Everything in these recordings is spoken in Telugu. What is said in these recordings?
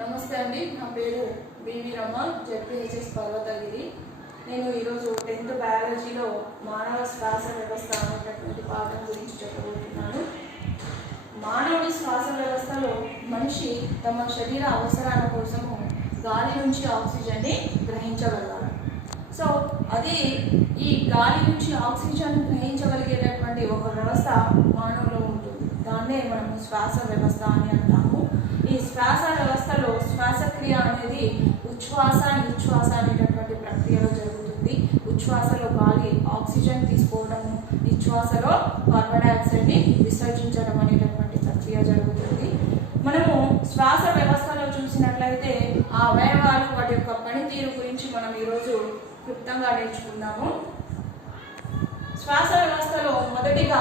నమస్తే అండి, నా పేరు బివి రమ, జెడ్పీహెచ్ఎస్ పర్వతగిరి. నేను ఈరోజు 10th బయాలజీలో మానవ శ్వాస వ్యవస్థ అనేటటువంటి పాఠం గురించి చెప్పబోతున్నాను. మానవుడి శ్వాస వ్యవస్థలో మనిషి తమ శరీర అవసరాల కోసము గాలి నుంచి ఆక్సిజన్ని గ్రహించగలగాలి. సో అది ఈ గాలి నుంచి ఆక్సిజన్ గ్రహించగలిగేటటువంటి ఒక వ్యవస్థ మానవులో ఉంటుంది. దాన్నే మనము శ్వాస వ్యవస్థ అని అంటాము. ఈ శ్వాస వ్యవస్థలో శ్వాసక్రియ అనేది ఉచ్ఛ్వాస నిశ్వాస అనేటటువంటి ప్రక్రియలో జరుగుతుంది. ఉచ్ఛ్వాసలో గాలి ఆక్సిజన్ తీసుకోవడము, నిశ్వాసలో కార్బన్ డైఆక్సైడ్ని విసర్జించడం అనేటటువంటి ప్రక్రియ జరుగుతుంది. మనము శ్వాస వ్యవస్థలో చూసినట్లయితే ఆ అవయవాలు వాటి యొక్క పనితీరు గురించి మనం ఈరోజు క్లుప్తంగా నేర్చుకుందాము. శ్వాస వ్యవస్థలో మొదటిగా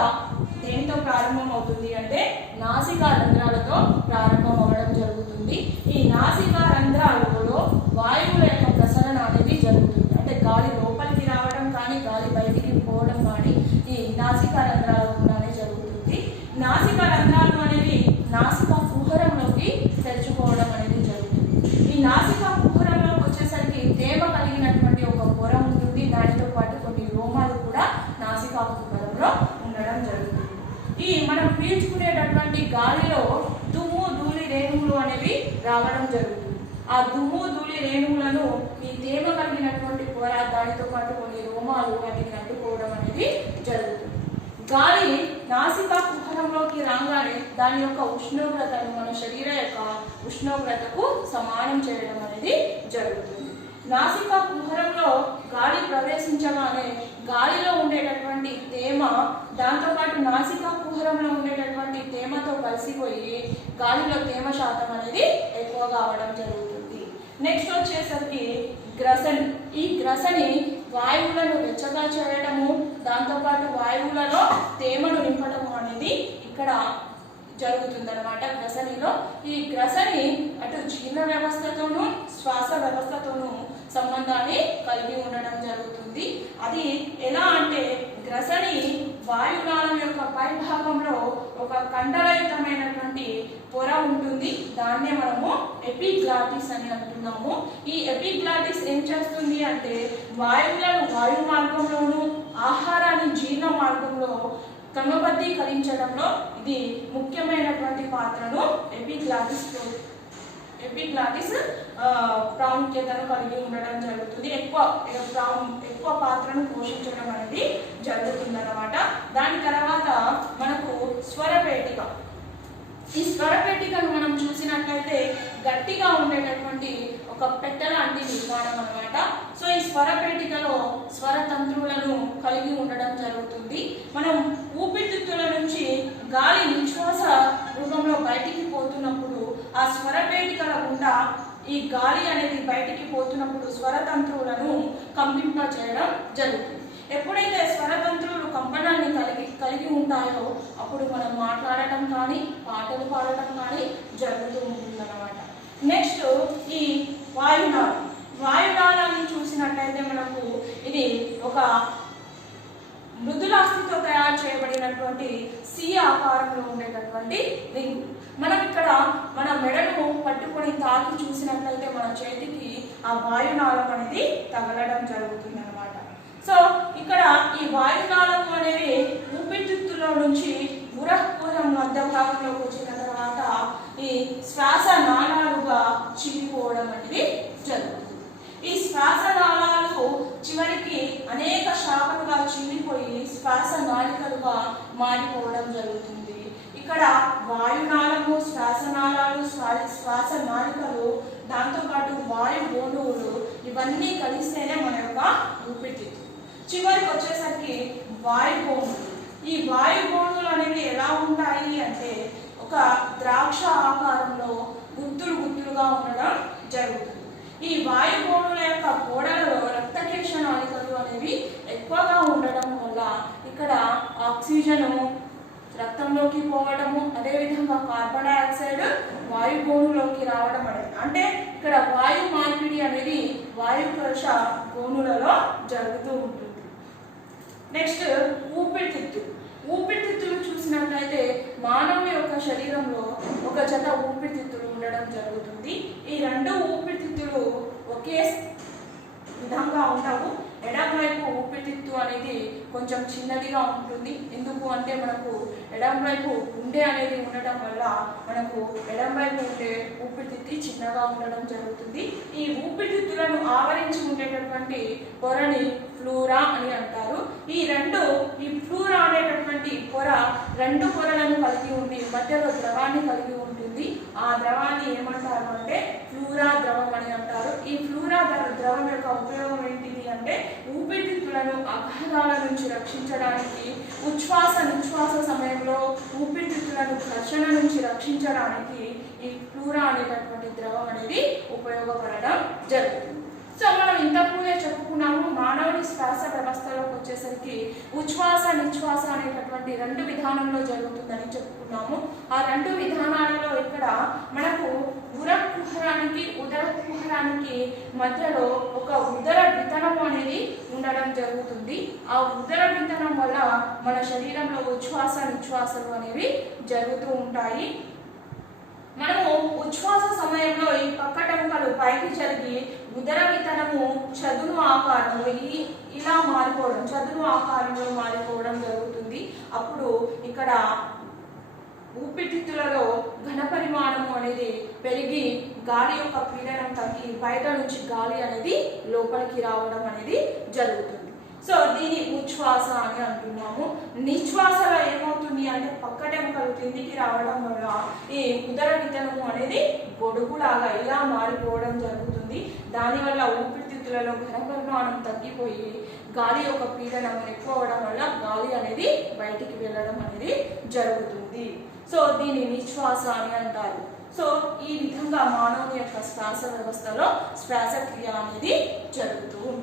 దేనితో ప్రారంభం అవుతుంది అంటే నాసికా రంధ్రాలతో ప్రారంభం అవ్వడం జరుగుతుంది. ఈ నాసికా రంధ్రాలలో వాయువుల యొక్క ప్రసరణ అనేది జరుగుతుంది. అంటే గాలి లోపలికి రావడం కానీ గాలి బయటికి పోవడం కానీ ఈ నాసికా రంధ్రాల ద్వారానే జరుగుతుంది. నాసికా రంధ్రాలు అనేవి నాసికా కుహరంలోకి తెరుచుకోవడం అనేది జరుగుతుంది. ఈ నాసికా కుహరంలోకి వచ్చేసరికి తేమ కలిగినటువంటి ఒక పొర ఉంటుంది. దానితో పాటు కొన్ని రోమాలు కూడా నాసికా కుహరంలో ఉండడం జరుగుతుంది. ఈ మనం పీల్చుకునేటటువంటి గాలిలో దుమ్ము ధూళి రేణువులు అనేవి రావడం జరుగుతుంది. ఆ దుమ్ము ధూళి రేణువులను ఈ తేమ కలిగినటువంటి పొర దానితో పాటు కొన్ని రోమాలు వాటికి అంటుకోవడం అనేది జరుగుతుంది. గాలి నాసికా కుహరంలోకి రాగానే దాని యొక్క ఉష్ణోగ్రతను మన శరీర యొక్క ఉష్ణోగ్రతకు సమానం చేయడం అనేది జరుగుతుంది. నాసికా కుహరంలో గాలి ప్రవేశించగానే గాలిలో ఉండేటటువంటి తేమ దాంతోపాటు నాసికా కుహరంలో ఉండేటటువంటి తేమతో కలిసిపోయి గాలిలో తేమ శాతం అనేది ఎక్కువగా అవడం జరుగుతుంది. నెక్స్ట్ వచ్చేసరికి గ్రసని. ఈ గ్రసని వాయువులను వెచ్చగా చేయడము, దాంతోపాటు వాయువులలో తేమను నింపడము అనేది ఇక్కడ జరుగుతుందన్నమాట గ్రసనిలో. ఈ గ్రసని అటు జీర్ణ వ్యవస్థతోనూ శ్వాస వ్యవస్థతోనూ సంబంధాన్ని కలిగి ఉండడం జరుగుతుంది. అది ఎలా అంటే గ్రసని వాయునాళం యొక్క పైభాగంలో ఒక కండరయుతమైనటువంటి పొర ఉంటుంది. దాన్నే మనము ఎపిగ్లాటిస్ అని అంటున్నాము. ఈ ఎపిగ్లాటిస్ ఏం చేస్తుంది అంటే వాయువులను వాయు మార్గంలోనూ ఆహారాన్ని జీర్ణ మార్గంలో క్రమబద్ధీకరించడంలో ఇది ముఖ్యమైనటువంటి పాత్రను ఎపిగ్లాటిస్ ప్రాముఖ్యతను కలిగి ఉండడం జరుగుతుంది. ఎక్కువ పాత్రను పోషించడం అనేది జరుగుతుంది అన్నమాట. దాని తర్వాత మనకు స్వరపేటిక. ఈ స్వరపేటికను మనం చూసినట్లయితే గట్టిగా ఉండేటటువంటి ఒక పెట్టె లాంటి నిర్మాణం అన్నమాట. సో ఈ స్వరపేటికలో స్వరతంత్రులను కలిగి ఉండడం జరుగుతుంది. మనం ఊపిరితిత్తుల నుంచి గాలి నిశ్వాస రూపంలో బయటికి పోతున్నప్పుడు ఆ స్వరపేటికల గుండా ఈ గాలి అనేది బయటికి పోతున్నప్పుడు స్వరతంత్రులను కంపింప చేయడం జరుగుతుంది. ఎప్పుడైతే స్వరతంత్రులు కంపనాన్ని కలిగి ఉంటాయో అప్పుడు మనం మాట్లాడటం కానీ పాటలు పాడటం కానీ జరుగుతూ ఉంటుందన్నమాట. నెక్స్ట్ ఈ వాయునాళాన్ని చూసినట్లయితే మనకు ఇది ఒక మృదులాస్థితో తయారు చేయబడినటువంటి సి ఆకారంలో ఉండేటటువంటి రింగ్. మనం ఇక్కడ మన మెడను పట్టుకొని తాకి చూసినట్లయితే మన చేతికి ఆ వాయునాళం అనేది తగలడం జరుగుతుంది అనమాట. సో ఇక్కడ ఈ వాయునాళం అనేది ఊపిరితిత్తులో నుంచి ఉరఃకుహరం మధ్య భాగంలోకి వచ్చిన తర్వాత ఈ శ్వాస నాళాలుగా చివిపోవడం అనేది జరుగుతుంది. ఈ శ్వాస నాళాలు చివరికి అనేక శాఖలుగా చీలిపోయి శ్వాస నాళికలుగా మారిపోవడం జరుగుతుంది. ఇక్కడ వాయునాళము, శ్వాసనాళాలు, శ్వాస నాళికలు, దాంతోపాటు వాయు గోణువులు ఇవన్నీ కలిస్తేనే మన యొక్క ఊపిరితిత్తు. చివరికి వచ్చేసరికి వాయు గోణువులు. ఈ వాయు గోణువులు అనేవి ఎలా ఉంటాయి అంటే ఒక ద్రాక్ష ఆకారంలో గుత్తులుగా ఉండడం జరుగుతుంది. ఈ వాయు గోణుల యొక్క గోడలలో రక్తకేశ నాళికలు అనేవి ఎక్కువగా ఉండడం వల్ల ఇక్కడ ఆక్సిజన్ రక్తంలోకి పోవడము, అదేవిధంగా కార్బన్ డైఆక్సైడ్ వాయు గోణులోకి రావడం అనేది, అంటే ఇక్కడ వాయు మార్పిడి అనేది వాయుకోశ గోణులలో జరుగుతూ ఉంటుంది. నెక్స్ట్ ఊపిరితిత్తులు చూసినట్లయితే మానవుని యొక్క శరీరంలో ఒక జత ఊపిరితిత్తులు ఉండడం జరుగుతుంది. ఈ రెండు ఊపిరితిత్తులు ఒకే విధంగా ఉండవు. ఎడమ వైపు ఊపిరితిత్తు అనేది కొంచెం చిన్నదిగా ఉంటుంది. ఎందుకు అంటే మనకు ఎడమ వైపు గుండె అనేది ఉండటం వల్ల మనకు ఎడమ వైపు ఉండే ఊపిరితిత్తి చిన్నగా ఉండడం జరుగుతుంది. ఈ ఊపిరితిత్తులను ఆవరించి ఉండేటటువంటి పొరని ఫ్లూరా అని అంటారు. ఈ ఫ్లూరా అనేటటువంటి పొర రెండు పొరలను కలిగి ఉండి మధ్యలో ద్రవాన్ని కలిగి ఉంటుంది. ఆ ద్రవాన్ని ఏమంటారు అంటే ఫ్లూరా ద్రవం అని అంటారు. ఈ ఫ్లూరా ద్రవం యొక్క ఉపయోగం ఏంటిది అంటే ఊపిరితిత్తులను అఘాతాల నుంచి రక్షించడానికి, ఉచ్ఛ్వాస నిశ్వాస సమయంలో ఊపిరితిత్తులను ఘర్షణ నుంచి రక్షించడానికి ఈ ఫ్లూరా అనేటటువంటి ద్రవం అనేది ఉపయోగపడడం జరుగుతుంది. సో మనం ఇంతకుముందే చెప్పుకున్నాము, మానవుని శ్వాస వ్యవస్థలోకి వచ్చేసరికి ఉచ్ఛ్వాస నిశ్వాస అనేటటువంటి రెండు విధానంలో జరుగుతుందని చెప్పుకున్నాము. ఆ రెండు విధానాలలో ఇక్కడ మనకు ఉదర కుహరానికి మధ్యలో ఒక ఉదర వితనం అనేది ఉండడం జరుగుతుంది. ఆ ఉదర వితనం వల్ల మన శరీరంలో ఉచ్ఛ్వాస నిశ్వాసలు అనేవి జరుగుతూ ఉంటాయి. మనము ఉచ్ఛ్వాస సమయంలో ఈ పక్కటెముకలు పైకి జరిగి ఉదర వితనము చదును ఆకారంలో ఇలా మారిపోవడం, చదును ఆకారంలో మారిపోవడం జరుగుతుంది. అప్పుడు ఇక్కడ ఊపిరితిత్తులలో ఘన పరిమాణము అనేది పెరిగి గాలి యొక్క పీడనం తగ్గి బయట నుంచి గాలి అనేది లోపలికి రావడం అనేది జరుగుతుంది. సో దీని ఉచ్ఛ్వాస అని అంటున్నాము. నిశ్వాసలో ఏమవుతుంది అంటే పక్కటెముకలు కిందికి రావడం వల్ల ఈ ఉదర వితనము అనేది గొడుగులాగా ఇలా మారిపోవడం జరుగుతుంది. దానివల్ల ఊపిరితిత్తులలో ఘన పరిమాణం తగ్గిపోయి గాలి యొక్క పీడనం ఎక్కువ అవడం వల్ల గాలి అనేది బయటికి వెళ్ళడం అనేది జరుగుతుంది. సో దీని నిశ్వాస అని అంటారు. సో ఈ విధంగా మానవుని యొక్క శ్వాస వ్యవస్థలో శ్వాసక్రియ అనేది జరుగుతూ ఉంటుంది.